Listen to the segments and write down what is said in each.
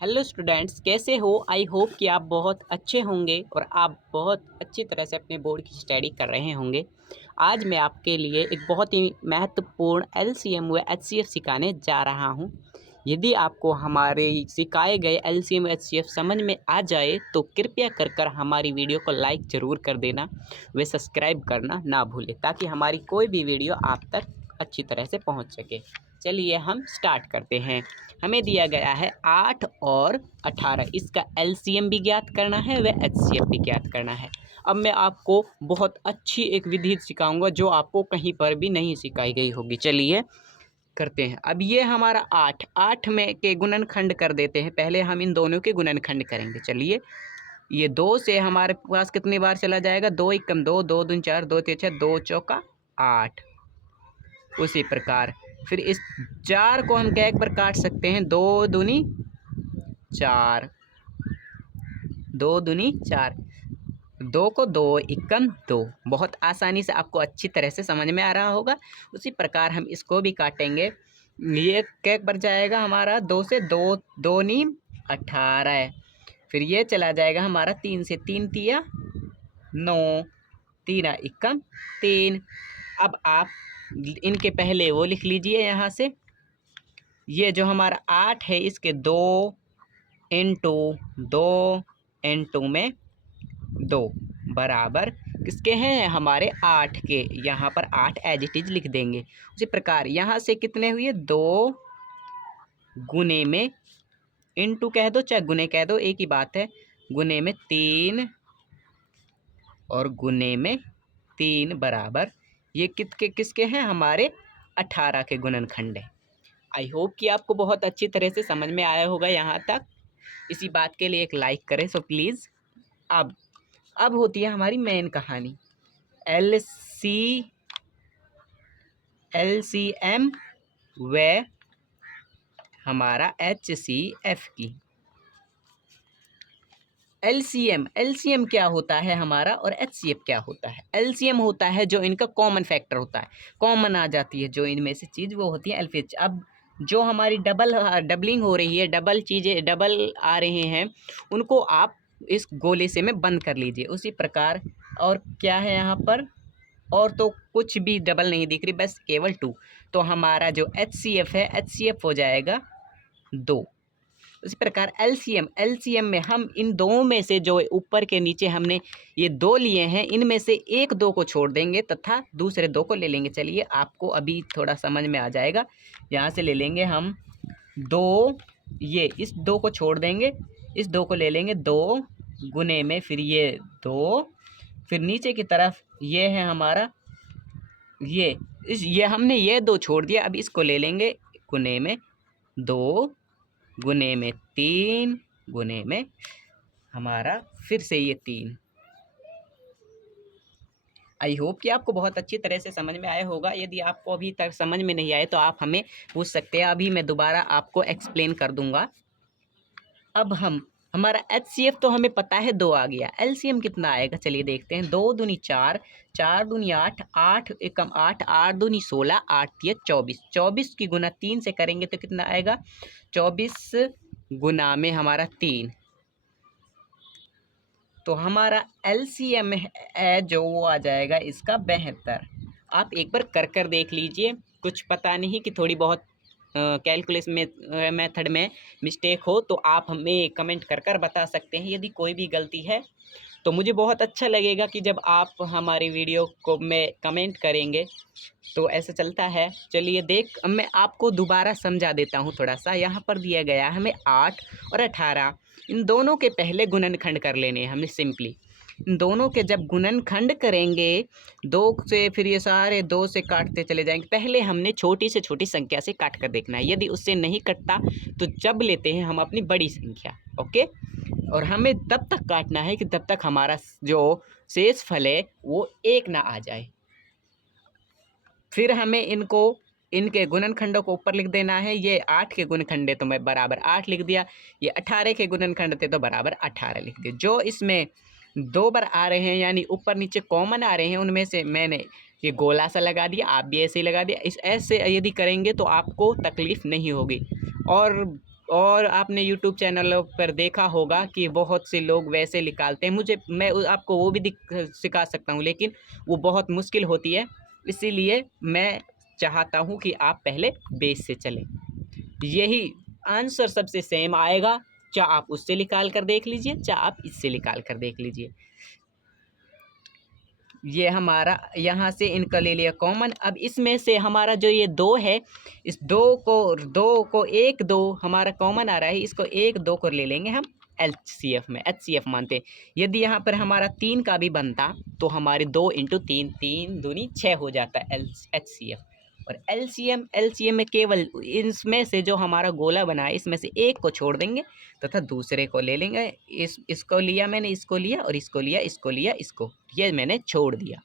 Hello students, कैसे हो? I hope कि आप बहुत अच्छे होंगे और आप बहुत अच्छी तरह से अपने बोर्ड की स्टडी कर रहे होंगे। आज मैं आपके लिए एक बहुत ही महत्वपूर्ण एलसीएम व एचसीएफ सिखाने जा रहा हूं। यदि आपको हमारे सिखाए गए एलसीएम व एचसीएफ समझ में आ जाए तो कृपया कर हमारी वीडियो को लाइक ज़रूर कर देना व सब्सक्राइब करना ना भूलें, ताकि हमारी कोई भी वीडियो आप तक अच्छी तरह से पहुंच सके। चलिए हम स्टार्ट करते हैं। हमें दिया गया है 8 और 18, इसका एलसीएम भी ज्ञात करना है व एचसीएफ भी ज्ञात करना है। अब मैं आपको बहुत अच्छी एक विधि सिखाऊंगा जो आपको कहीं पर भी नहीं सिखाई गई होगी। चलिए करते हैं। अब ये हमारा 8 में के गुणनखंड कर देते हैं। पहले हम इन दोनों के गुणनखंड करेंगे। चलिए, ये 2 से हमारे पास कितनी बार चला जाएगा? 2 एकम 2, 2 दूनी 4, 2 तिया 6, 2 चौका 8। उसी प्रकार फिर इस 4 को हम क्या एक बार काट सकते हैं? 2 दूनी 4, 2 दूनी 4, 2 को 2 एकम 2। बहुत आसानी से आपको अच्छी तरह से समझ में आ रहा होगा। उसी प्रकार हम इसको भी काटेंगे। ये क्या बन जाएगा हमारा? 2 से 2, 2 नी 18। फिर ये चला जाएगा हमारा 3 से 3 तिया 9, 3 एकम 3। अब आप इनके पहले वो लिख लीजिए यहाँ से। ये जो हमारा 8 है इसके 2 इंटू 2 इंटू में 2 बराबर किसके हैं? हमारे 8 के। यहाँ पर 8 एज इट इज लिख देंगे। उसी प्रकार यहाँ से कितने हुए? 2 गुने में, इंटू कह दो चाहे गुने कह दो, एक ही बात है, गुने में 3 और गुने में 3 बराबर ये किसके हैं? हमारे 18 के गुणनखंड है। आई होप कि आपको बहुत अच्छी तरह से समझ में आया होगा यहाँ तक। इसी बात के लिए एक लाइक करें सो प्लीज़। अब होती है हमारी मेन कहानी, एलसीएम व हमारा एचसीएफ की। एलसीएम क्या होता है हमारा और एचसीएफ क्या होता है? एलसीएम होता है जो इनका कॉमन फैक्टर होता है, कॉमन आ जाती है जो इनमें से चीज़, वो होती है एलसीएच। अब जो हमारी डबलिंग हो रही है, डबल चीज़ें डबल आ रहे हैं, उनको आप इस गोले से में बंद कर लीजिए। उसी प्रकार और क्या है यहाँ पर? और तो कुछ भी डबल नहीं दिख रही, बस केवल 2। तो हमारा जो एचसीएफ है, एचसीएफ हो जाएगा 2। उसी प्रकार एलसीएम में हम इन दो में से जो ऊपर के नीचे हमने ये 2 लिए हैं, इनमें से एक 2 को छोड़ देंगे तथा दूसरे 2 को ले लेंगे। चलिए आपको अभी थोड़ा समझ में आ जाएगा। यहाँ से ले लेंगे हम 2, ये इस 2 को छोड़ देंगे, इस 2 को ले लेंगे 2 गुने में, फिर ये 2, फिर नीचे की तरफ ये है हमारा, ये हमने ये 2 छोड़ दिया। अब इसको ले लेंगे गुने में 2 गुने में 3 गुने में हमारा फिर से ये 3। आई होप कि आपको बहुत अच्छी तरह से समझ में आया होगा। यदि आपको अभी तक समझ में नहीं आए तो आप हमें पूछ सकते हैं, अभी मैं दोबारा आपको एक्सप्लेन कर दूंगा। अब हमारा एचसीएफ तो हमें पता है 2 आ गया। एलसीएम कितना आएगा? चलिए देखते हैं। 2 दूनी 4, 4 दूनी 8, 8 एकम 8, 8 दूनी 16, 8 तिया 24। 24 की गुना 3 से करेंगे तो कितना आएगा? 24 गुना में हमारा 3। तो हमारा एलसीएम है जो वो आ जाएगा इसका 72। आप एक बार कर देख लीजिए। कुछ पता नहीं कि थोड़ी बहुत कैलकुलेशन में मेथड में मिस्टेक हो तो आप हमें कमेंट कर बता सकते हैं। यदि कोई भी गलती है तो मुझे बहुत अच्छा लगेगा कि जब आप हमारी वीडियो को में कमेंट करेंगे, तो ऐसा चलता है। चलिए मैं आपको दोबारा समझा देता हूँ थोड़ा सा। यहाँ पर दिया गया है हमें 8 और 18, इन दोनों के पहले गुणनखंड कर लेने हैं हमें सिंपली। इन दोनों के जब गुणनखंड करेंगे 2 से, फिर ये सारे 2 से काटते चले जाएंगे। पहले हमने छोटी से छोटी संख्या से काट कर देखना है। यदि उससे नहीं कटता तो जब लेते हैं हम अपनी बड़ी संख्या। ओके, और हमें तब तक काटना है कि तब तक हमारा जो शेष फल है वो 1 ना आ जाए। फिर हमें इनके गुणनखंडों को ऊपर लिख देना है। ये 8 के गुणनखंड है तो मैं बराबर 8 लिख दिया। ये 18 के गुणनखंड थे तो बराबर 18 लिख दिया। जो इसमें 2 बार आ रहे हैं यानी ऊपर नीचे कॉमन आ रहे हैं, उनमें से मैंने ये गोला सा लगा दिया, आप भी ऐसे ही लगा दिया। ऐसे यदि करेंगे तो आपको तकलीफ़ नहीं होगी। और और आपने यूट्यूब चैनलों पर देखा होगा कि बहुत से लोग वैसे निकालते हैं। मैं आपको वो भी सिखा सकता हूँ, लेकिन वो बहुत मुश्किल होती है। इसीलिए मैं चाहता हूँ कि आप पहले बेस से चलें। यही आंसर सबसे सेम आएगा, चाहे आप उससे निकाल कर देख लीजिए, चाहे आप इससे निकाल कर देख लीजिए। ये हमारा यहाँ से इनका ले लिया कॉमन। अब इसमें से हमारा जो ये 2 है, इस 2 को 1 2 हमारा कॉमन आ रहा है, इसको 1 2 को ले लेंगे हम एचसीएफ में, एचसीएफ मानते हैं। यदि यहाँ पर हमारा 3 का भी बनता तो हमारे 2 इंटू 3, 3 दूनी 6 हो जाता है एचसीएफ। और एलसीएम में केवल इसमें से जो हमारा गोला बना है, इसमें से एक को छोड़ देंगे तथा दूसरे को ले लेंगे। इसको लिया मैंने, इसको लिया और इसको लिया, इसको लिया, इसको ये मैंने छोड़ दिया।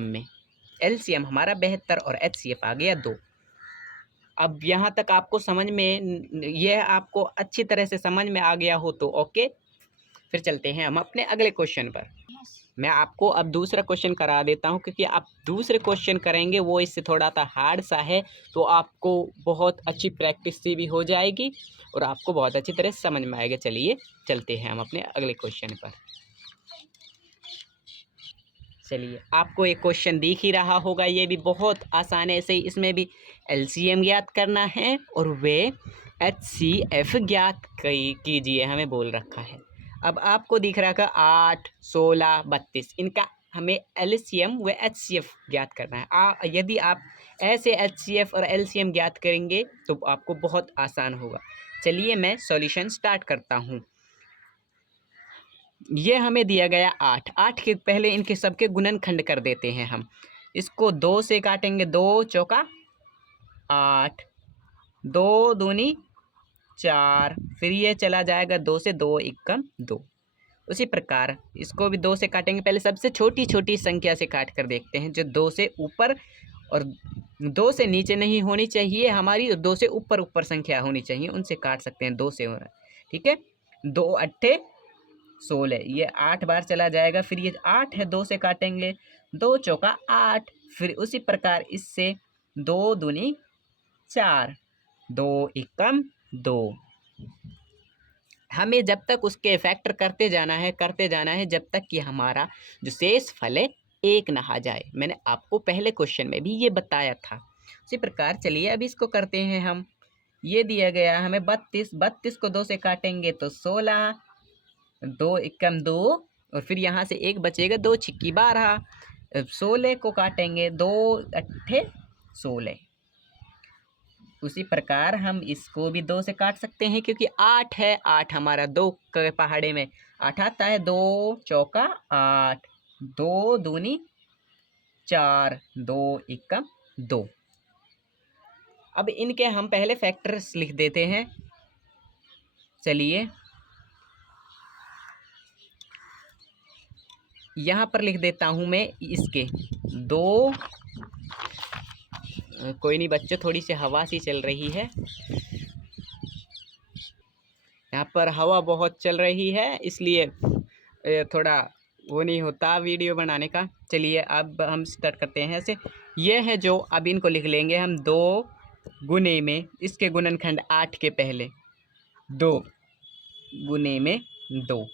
में एलसीएम हमारा 72 और एचसीएफ आ गया 2। अब यहाँ तक आपको समझ में, यह आपको अच्छी तरह से समझ में आ गया हो तो ओके। फिर चलते हैं हम अपने अगले क्वेश्चन पर। मैं आपको अब दूसरा क्वेश्चन करा देता हूँ, क्योंकि आप दूसरे क्वेश्चन करेंगे वो इससे थोड़ा सा हार्ड सा है, तो आपको बहुत अच्छी प्रैक्टिस सी भी हो जाएगी और आपको बहुत अच्छी तरह समझ में आएगा। चलिए चलते हैं हम अपने अगले क्वेश्चन पर। चलिए, आपको एक क्वेश्चन दिख ही रहा होगा, ये भी बहुत आसान है। ऐसे ही इसमें भी एलसीएम ज्ञात करना है और वे एचसीएफ ज्ञात कीजिए हमें बोल रखा है। अब आपको दिख रहा है 8 16 32, इनका हमें एलसीएम व एचसीएफ ज्ञात करना है। यदि आप ऐसे एचसीएफ और एलसीएम ज्ञात करेंगे तो आपको बहुत आसान होगा। चलिए मैं सॉल्यूशन स्टार्ट करता हूँ। ये हमें दिया गया 8, 8 के पहले इनके सबके गुणनखंड कर देते हैं हम। इसको 2 से काटेंगे, 2 चौका 8, 2 दूनी 4, फिर ये चला जाएगा 2 से, 2 एकम 2। उसी प्रकार इसको भी 2 से काटेंगे। पहले सबसे छोटी छोटी संख्या से काट कर देखते हैं, जो 2 से ऊपर और 2 से नीचे नहीं होनी चाहिए हमारी, 2 से ऊपर ऊपर संख्या होनी चाहिए, उनसे काट सकते हैं। 2 से हो रहा है, ठीक है। 2 अट्ठे 16, ये 8 बार चला जाएगा। फिर ये 8 है, 2 से काटेंगे, 2 चौका 8, फिर उसी प्रकार इससे 2 दूनी 4, 2 एकम 2। हमें जब तक उसके फैक्टर करते जाना है जब तक कि हमारा जो शेष फल है 1 ना आ जाए। मैंने आपको पहले क्वेश्चन में भी ये बताया था। उसी प्रकार चलिए अब इसको करते हैं हम। ये दिया गया हमें 32, 32 को 2 से काटेंगे तो 16, 2 एकम 2, और फिर यहाँ से 1 बचेगा, 2 छिक्की 12, 16 को काटेंगे, 2 अट्ठे 16। उसी प्रकार हम इसको भी 2 से काट सकते हैं, क्योंकि 8 है, 8 हमारा 2 के पहाड़े में 8 आता है। 2 चौका 8, 2 दूनी 4, 2 एकम 2। अब इनके हम पहले फैक्टर्स लिख देते हैं। चलिए यहाँ पर लिख देता हूँ मैं इसके 2, कोई नहीं बच्चों, थोड़ी सी हवा सी चल रही है, यहाँ पर हवा बहुत चल रही है, इसलिए थोड़ा वो नहीं होता वीडियो बनाने का। चलिए अब हम स्टार्ट करते हैं ऐसे। ये है जो, अब इनको लिख लेंगे हम 2 गुने में, इसके गुणनखंड 8 के पहले 2 गुने में 2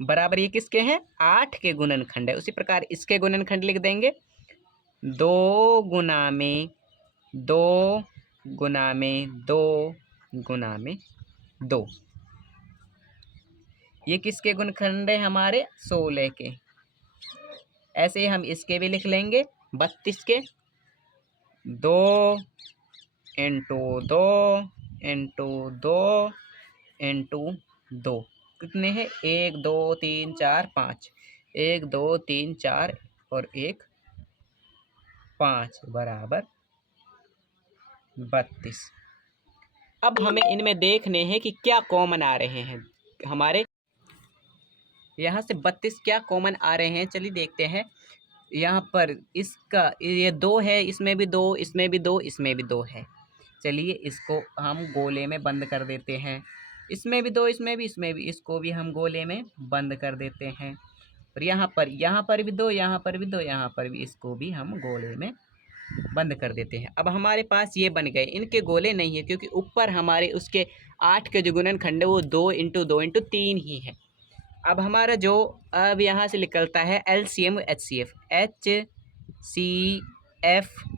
बराबर, ये किसके हैं? 8 के गुणनखंड है। उसी प्रकार इसके गुणनखंड लिख देंगे 2 गुना में 2 गुना में 2 गुना में 2। ये किसके गुणनखंड है? हमारे 16 के। ऐसे ही हम इसके भी लिख लेंगे 32 के, 2 इंटू 2 इंटू 2 इंटू 2, कितने हैं? 1 2 3 4 5, 1 2 3 4 और 1 5 बराबर 32। अब हमें इनमें देखने हैं कि क्या कॉमन आ रहे हैं। हमारे यहाँ से 32 क्या कॉमन आ रहे हैं, चलिए देखते हैं। यहाँ पर इसका ये 2 है, इसमें भी 2, इसमें भी 2, इसमें भी 2 है। चलिए इसको हम गोले में बंद कर देते हैं। इसमें भी 2, इसमें भी, इसको भी हम गोले में बंद कर देते हैं। और यहाँ पर भी 2, यहाँ पर भी 2, यहाँ पर भी, इसको भी हम गोले में बंद कर देते हैं। अब हमारे पास ये बन गए, इनके गोले नहीं है क्योंकि ऊपर हमारे उसके 8 के जो गुणनखंड है वो 2 × 2 × 3 ही है। अब हमारा जो अब यहाँ से निकलता है LCM HCF,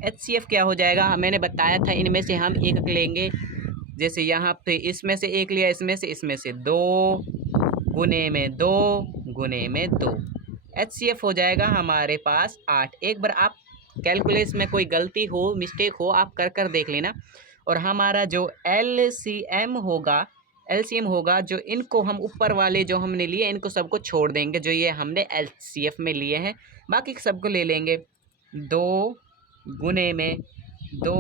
HCF क्या हो जाएगा, मैंने बताया था इनमें से हम एक लेंगे। जैसे यहाँ पे इसमें से एक लिया, इसमें से 2 गुने में 2 गुने में 2, HCF हो जाएगा हमारे पास 8। एक बार आप कैलकुलेशन में कोई गलती हो, मिस्टेक हो, आप कर देख लेना। और हमारा जो LCM होगा जो इनको हम ऊपर वाले जो हमने लिए इनको सबको छोड़ देंगे, जो ये हमने LCF में लिए हैं, बाकी सबको ले लेंगे। 2 गुने में 2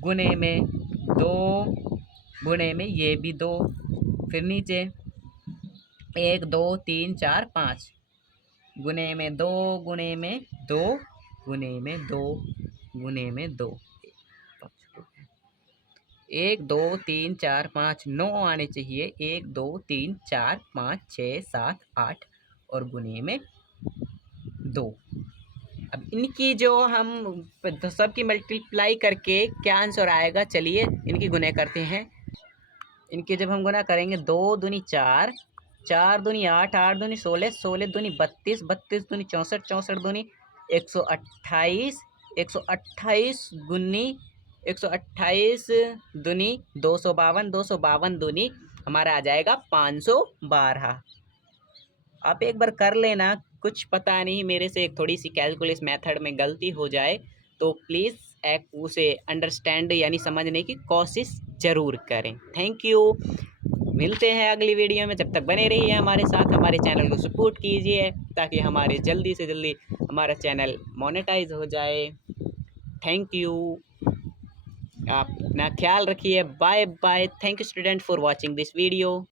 गुने में 2 गुने में ये भी 2, फिर नीचे 1 2 3 4 5 गुने में 2 गुने में 2 गुने में 2 गुने में 2, 1 2 3 4 5 9 आने चाहिए, 1 2 3 4 5 6 7 8 और गुने में 2। अब इनकी जो हम सबकी मल्टीप्लाई करके क्या आंसर आएगा, चलिए इनकी गुना करते हैं। इनके जब हम गुना करेंगे, 2 दूनी 4, 4 दूनी 8, 8 दूनी 16, 16 दूनी 32, 32 दूनी 64, 64 दूनी 128, 128 गुनी 128 दूनी 252, 252 दूनी हमारा आ जाएगा 512। आप एक बार कर लेना, कुछ पता नहीं मेरे से थोड़ी सी कैलकुलेशन मेथड में गलती हो जाए तो प्लीज़ एक उसे अंडरस्टैंड यानी समझने की कोशिश ज़रूर करें। थैंक यू, मिलते हैं अगली वीडियो में। जब तक बने रहिए हमारे साथ, हमारे चैनल को सपोर्ट कीजिए ताकि हमारे जल्दी से जल्दी हमारा चैनल मोनेटाइज हो जाए। थैंक यू, आप अपना ख्याल रखिए। Bye bye. Thank you student for watching this video.